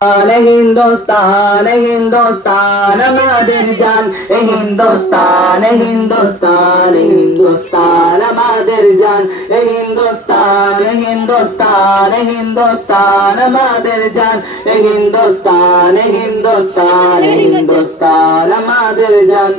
हिंदुस्तान हिंदुस्तान আমাদের জান हिंदुस्तान हिंदुस्तान हिंदुस्तान আমাদের জান हिंदुस्तान हिंदुस्तान हिंदुस्तान আমাদের জান हिंदुस्तान हिंदुस्तान हिंदुस्तान আমাদের জান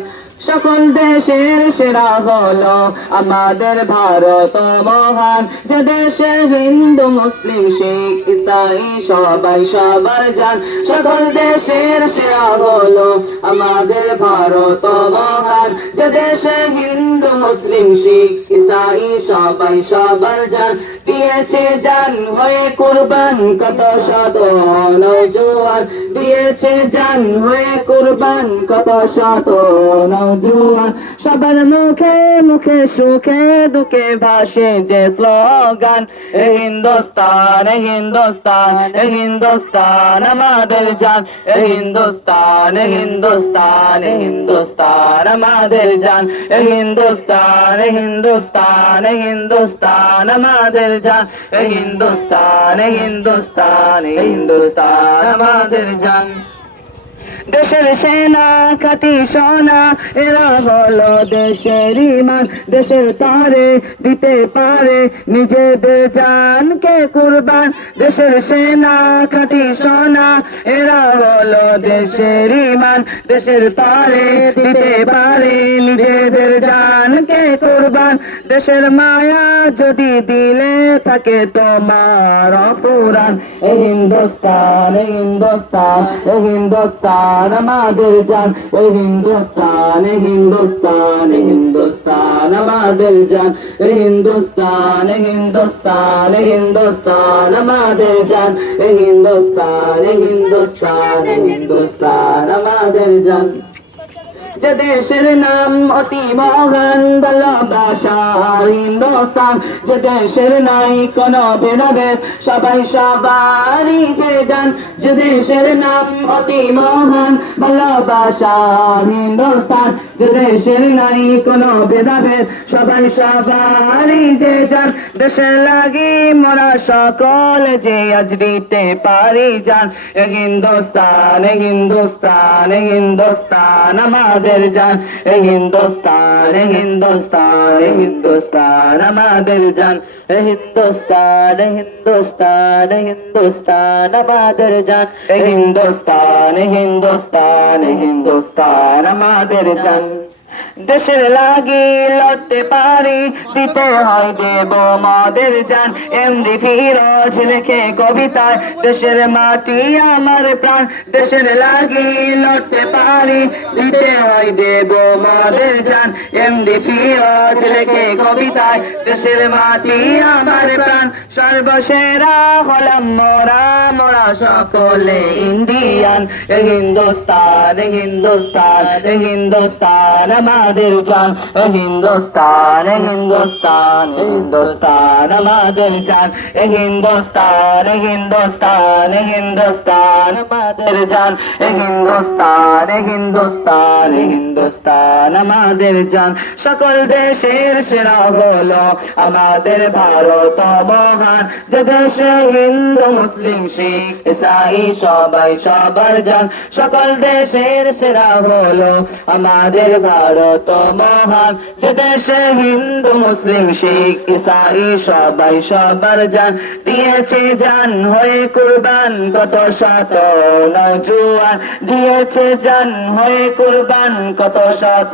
সকল দেশের সেরা হলো আমাদের ভারত মহান যে দেশে হিন্দু মুসলিম শিখ ইসাই সবাই সবার জান সকল দেশের সেরা হলো আমাদের ভারত মহান যে দেশে হিন্দু মুসলিম শিখ ইসাই সবাই সবার জান দিয়েছে জান হয়ে কুরবান কত শত নওজোয়ান দিয়েছে জান হয়ে কুরবান কত শত নওজোয়ান সবার মুখে মুখে সুখে দুঃখে ভাসে যে স্লোগান হিন্দুস্তান হিন্দুস্তান হিন্দুস্তান আমাদের জান হিন্দুস্তান হিন্দুস্তান হিন্দুস্তান আমাদের জান হিন্দুস্তান হিন্দুস্তান হিন্দুস্তান আমাদের জান হিন্দুস্তান হিন্দুস্তান হিন্দুস্তান আমাদের জান দেশের সেনা খাঁটি সোনা এরা হলো দেশের ইমান দেশের তারে দিতে পারে নিজেদের জানকে কুরবান দেশের সেনা খাঁটি সোনা এরা হলো দেশের ইমান দেশের তারে দিতে পারে নিজেদের জানকে কুরবান দেশের মায়া যদি দিলে থাকে তোমার অফুরান হিন্দুস্তান হিন্দুস্তান হিন্দুস্তান আমাদের জান হিন্দুস্তান হিন্দুস্তান হিন্দুস্তান আমাদের জান হিন্দুস্তান হিন্দুস্তান হিন্দুস্তান আমাদের জান হিন্দুস্তান হিন্দুস্তান হিন্দুস্তান আমাদের জান যে দেশের নাম অতি মহান ভালোবাসার হিন্দুস্তান যে দেশের নাই কোনো ভেদাভেদ সবাই সবারই যে জান যে দেশের নাম অতি মহান ভালোবাসার হিন্দুস্তান যে দেশের নাই কোনো ভেদাভেদ সবাই সবারই যে জান দেশের লাগি মোরা সকল যে আজ দিতে পারি জান হিন্দুস্তান হিন্দুস্তান হিন্দুস্তান আমাদের জান হিন্দুস্তান হিন্দুস্তান হিন্দুস্তান আমাদের জান হিন্দুস্তান হিন্দুস্তান হিন্দুস্তান আমাদের জান হিন্দুস্তান হিন্দুস্তান হিন্দুস্তান আমাদের জান দেশের লাগি লড়তে পারি দিতে হয় দেব মাদের জান এমডি ফিরোজ লেখে কবিতায় দেশের মাটি আমার প্রাণ দেশের লাগি লড়তে পারি দিতে হয় দেব মাদের জান এমডি ফিরোজ লেখে কবিতায় দেশের মাটি আমার প্রাণ সর্বসেরা হলাম মোরা মোরা সকলে ইন্ডিয়ান হিন্দুস্তান হিন্দুস্তান হিন্দুস্তান আমাদের জান হিন্দুস্তান হিন্দুস্তান হিন্দুস্তান আমাদের জান হিন্দুস্তান হিন্দুস্তান হিন্দুস্তান আমাদের জান হিন্দুস্তান হিন্দুস্তান হিন্দুস্তান আমাদের জান সকল দেশের সেরা হলো আমাদের ভারত মহান যে দেশে হিন্দু মুসলিম শিখ ইসাই সবাই সবার জান সকল দেশের সেরা হলো আমাদের ভারত মহান যে দেশে হিন্দু মুসলিম শিখ ইসাই সবাই সবার জান দিয়েছে জান হয়ে কুরবান কত শত নওজোয়ান দিয়েছে জান হয়ে কুরবান কত শত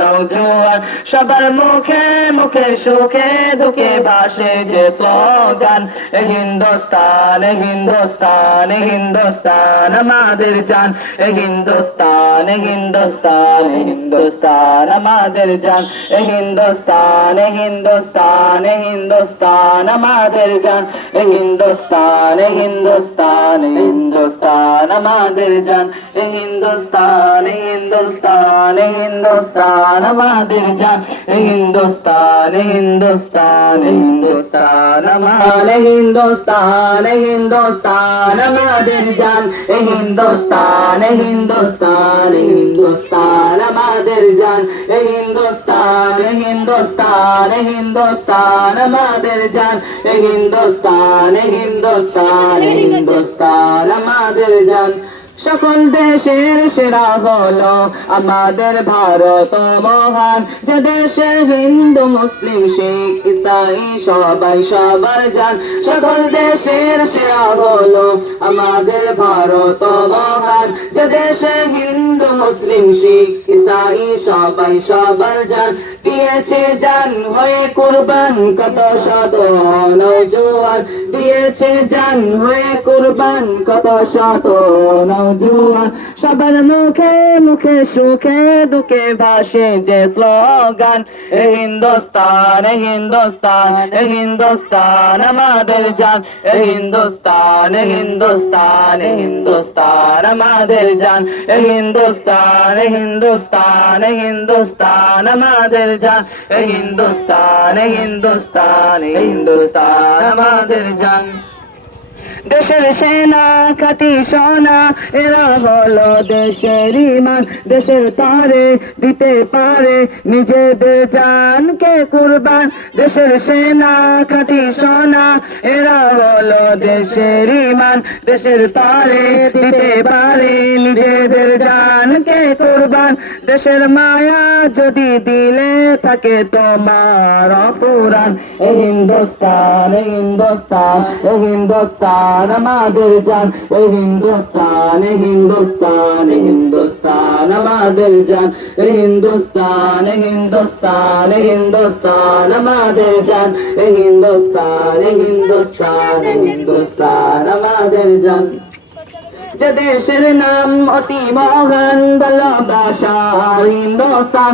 নওজোয়ান সবার মুখে মুখে সুখে দুঃখে ভাসে যে স্লোগান হিন্দুস্তান হিন্দুস্তান হিন্দুস্তান আমাদের জান হিন্দুস্তান হিন্দুস্তান হিন্দুস্তান আমাদের জান হিন্দুস্তান হিন্দুস্তান হিন্দুস্তান আমাদের জান হিন্দুস্তান হিন্দুস্তান হিন্দুস্তান হিন্দুস্তান আমাদের জান এ হিন্দুস্তান এ হিন্দুস্তান এ হিন্দুস্তান আমাদের জান এ হিন্দুস্তান এ হিন্দুস্তান এ হিন্দুস্তান আমাদের হিন্দুস্তান এ হিন্দুস্তান আমাদের জান এ হিন্দুস্তান এ হিন্দুস্তান এ হিন্দুস্তান আমাদের জান এ হিন্দুস্তান এ হিন্দুস্তান এ হিন্দুস্তান আমাদের জান এ হিন্দুস্তান এ হিন্দুস্তান এ হিন্দুস্তান আমাদের জান সকল দেশের সেরা হলো আমাদের ভারত মহান যে দেশে হিন্দু মুসলিম শিখ ইসাই সবাই সবার জান সকল দেশের সেরা হলো আমাদের ভারত মহান যে দেশে হিন্দু মুসলিম শিখ ইসাই সবাই সবার জান দিয়েছে জান হয়ে কুরবান কত শত নওজোয়ান দিয়েছে জান হয়ে কুরবান কত শত নওজোয়ান সবার মুখে মুখে সুখে দুঃখে ভাসে যে স্লোগান এ হিন্দুস্তান এ হিন্দুস্তান এ হিন্দুস্তান আমাদের জান এ হিন্দুস্তান এ হিন্দুস্তান এ হিন্দুস্তান আমাদের জান এ হিন্দুস্তান এ হিন্দুস্তান এ হিন্দুস্তান আমাদের জান এ হিন্দুস্তান এ হিন্দুস্তান এ হিন্দুস্তান আমাদের জান দেশের সেনা খাটি সোনা এরা হলো দেশের ইমান দেশের তারে দিতে পারে নিজেদের জানকে কুরবান দেশের সেনা খাটি সোনা এরা হলো দেশের ইমান দেশের তারে দিতে পারে নিজেদের জানকে কুরবান দেশের মায়া যদি দিলে থাকে তোমার অফুরান এ হিন্দুস্তান এ হিন্দুস্তান এ হিন্দুস্তান আমাদের জান এ হিন্দুস্তান এ হিন্দুস্তান এ হিন্দুস্তান আমাদের জান এ হিন্দুস্তান এ হিন্দুস্তান এ হিন্দুস্তান আমাদের জান এ হিন্দুস্তান এ হিন্দুস্তান এ হিন্দুস্তান আমাদের জান যে দেশের নাম অতি মহান ভালোবাসার হিন্দুস্তান